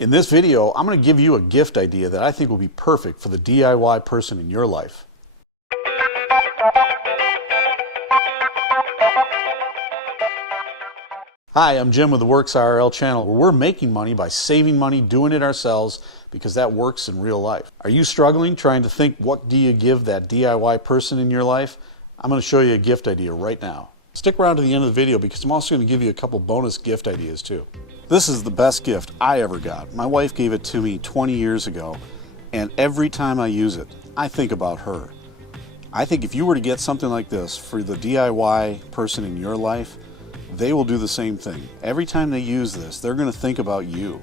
In this video, I'm going to give you a gift idea that I think will be perfect for the DIY person in your life. Hi, I'm Jim with the Works IRL channel, where we're making money by saving money, doing it ourselves, because that works in real life. Are you struggling trying to think what do you give that DIY person in your life? I'm going to show you a gift idea right now. Stick around to the end of the video because I'm also going to give you a couple bonus gift ideas too. This is the best gift I ever got. My wife gave it to me 20 years ago, and every time I use it, I think about her. I think if you were to get something like this for the DIY person in your life, they will do the same thing. Every time they use this, they're going to think about you.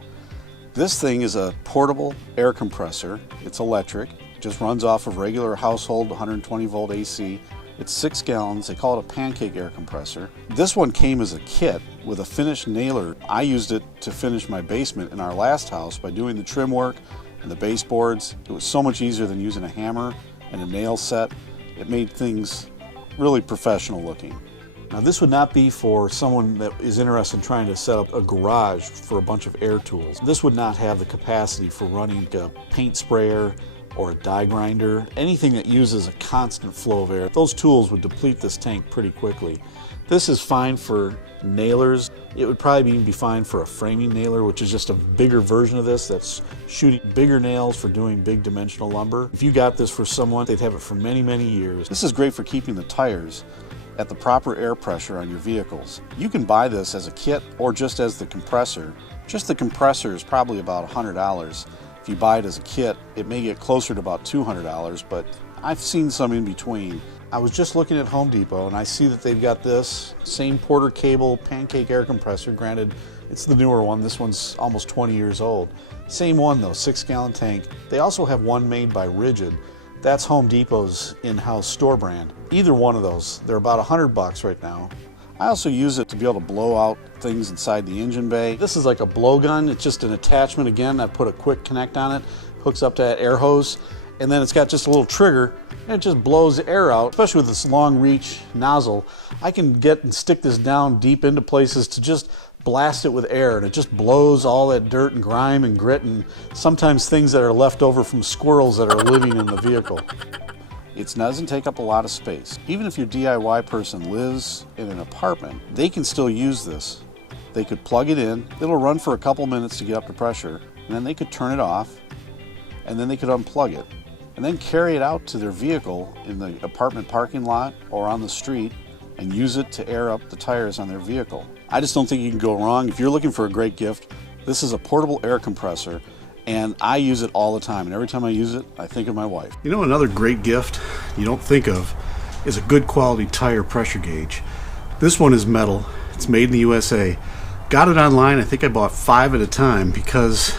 This thing is a portable air compressor. It's electric, just runs off of regular household 120 volt AC. It's 6 gallons. They call it a pancake air compressor. This one came as a kit with a finished nailer. I used it to finish my basement in our last house by doing the trim work and the baseboards. It was so much easier than using a hammer and a nail set. It made things really professional looking. Now this would not be for someone that is interested in trying to set up a garage for a bunch of air tools. This would not have the capacity for running a paint sprayer or a die grinder, anything that uses a constant flow of air. Those tools would deplete this tank pretty quickly. This is fine for nailers. It would probably even be fine for a framing nailer, which is just a bigger version of this that's shooting bigger nails for doing big dimensional lumber. If you got this for someone, they'd have it for many, many years. This is great for keeping the tires at the proper air pressure on your vehicles. You can buy this as a kit or just as the compressor. Just the compressor is probably about $100. If you buy it as a kit, it may get closer to about $200, but I've seen some in between. I was just looking at Home Depot and I see that they've got this same Porter cable pancake air compressor. Granted, it's the newer one. This one's almost 20 years old. Same one though, 6-gallon tank. They also have one made by Rigid. That's Home Depot's in-house store brand. Either one of those, they're about $100 right now. I also use it to be able to blow out things inside the engine bay. This is like a blowgun. It's just an attachment. Again, I put a quick connect on it, hooks up to that air hose, and then it's got just a little trigger, and it just blows air out. Especially with this long reach nozzle, I can get and stick this down deep into places to just blast it with air, and it just blows all that dirt and grime and grit and sometimes things that are left over from squirrels that are living in the vehicle. It doesn't take up a lot of space. Even if your DIY person lives in an apartment, they can still use this. They could plug it in, it'll run for a couple minutes to get up to pressure, and then they could turn it off, and then they could unplug it, and then carry it out to their vehicle in the apartment parking lot or on the street and use it to air up the tires on their vehicle. I just don't think you can go wrong. If you're looking for a great gift, this is a portable air compressor, and I use it all the time, and every time I use it, I think of my wife. You know, another great gift you don't think of is a good quality tire pressure gauge. This one is metal. It's made in the USA. Got it online. I think I bought 5 at a time because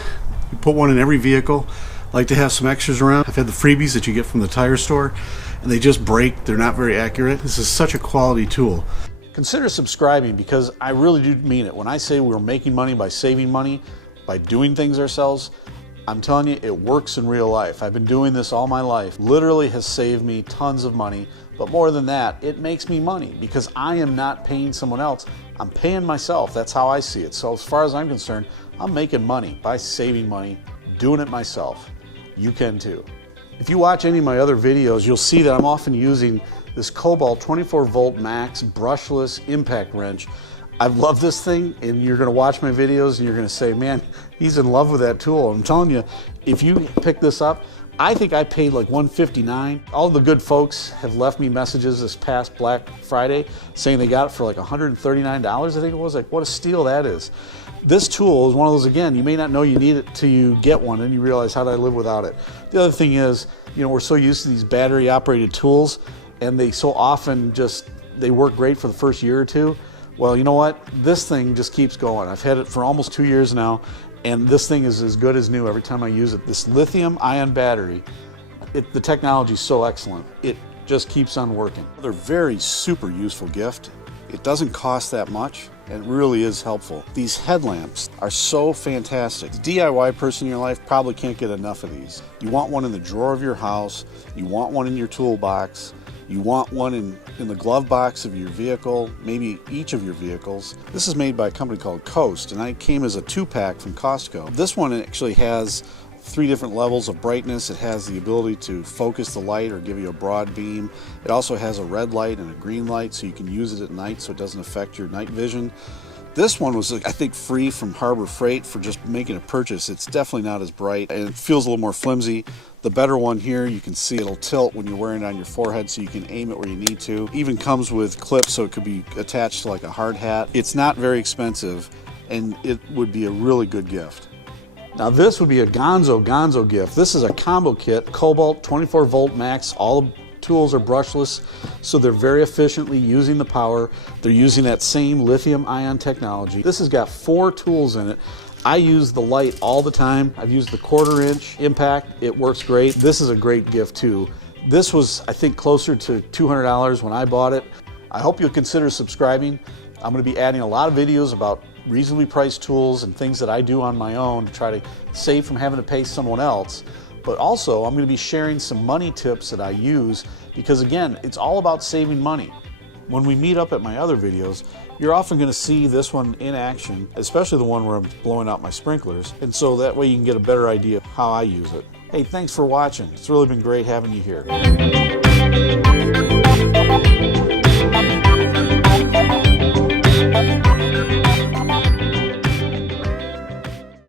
you put one in every vehicle. I like to have some extras around. I've had the freebies that you get from the tire store, and they just break. They're not very accurate. This is such a quality tool. Consider subscribing because I really do mean it. When I say we're making money by saving money, by doing things ourselves, I'm telling you, it works in real life. I've been doing this all my life. Literally has saved me tons of money, but more than that, it makes me money because I am not paying someone else. I'm paying myself. That's how I see it. So as far as I'm concerned, I'm making money by saving money, doing it myself. You can too. If you watch any of my other videos, you'll see that I'm often using this Kobalt 24 volt max brushless impact wrench. I've loved this thing, and you're going to watch my videos and you're going to say, man, he's in love with that tool. I'm telling you, if you pick this up, I think I paid like $159. All the good folks have left me messages this past Black Friday saying they got it for like $139, I think it was. Like, what a steal that is. This tool is one of those, again, you may not know you need it till you get one and you realize, how do I live without it? The other thing is, you know, we're so used to these battery operated tools, and they so often they work great for the first year or two. Well, you know what? This thing just keeps going. I've had it for almost 2 years now, and this thing is as good as new every time I use it. This lithium-ion battery, the technology is so excellent. It just keeps on working. They're very super useful gift. It doesn't cost that much, and it really is helpful. These headlamps are so fantastic. The DIY person in your life probably can't get enough of these. You want one in the drawer of your house. You want one in your toolbox. You want one in the glove box of your vehicle, maybe each of your vehicles. This is made by a company called Coast, and it came as a 2-pack from Costco. This one actually has 3 different levels of brightness. It has the ability to focus the light or give you a broad beam. It also has a red light and a green light, so you can use it at night so it doesn't affect your night vision. This one was, I think, free from Harbor Freight for just making a purchase. It's definitely not as bright, and it feels a little more flimsy. The better one here, you can see it'll tilt when you're wearing it on your forehead, so you can aim it where you need to. Even comes with clips, so it could be attached to like a hard hat. It's not very expensive, and it would be a really good gift. Now this would be a gonzo gift. This is a combo kit, kobalt, 24 volt max. All the tools are brushless, so they're very efficiently using the power. They're using that same lithium ion technology. This has got 4 tools in it. I use the light all the time. I've used the 1/4 inch impact. It works great. This is a great gift too. This was, I think, closer to $200 when I bought it. I hope you'll consider subscribing. I'm going to be adding a lot of videos about reasonably priced tools and things that I do on my own to try to save from having to pay someone else. But also, I'm going to be sharing some money tips that I use because, again, it's all about saving money. When we meet up at my other videos, you're often going to see this one in action, especially the one where I'm blowing out my sprinklers, and so that way you can get a better idea of how I use it. Hey, thanks for watching. It's really been great having you here.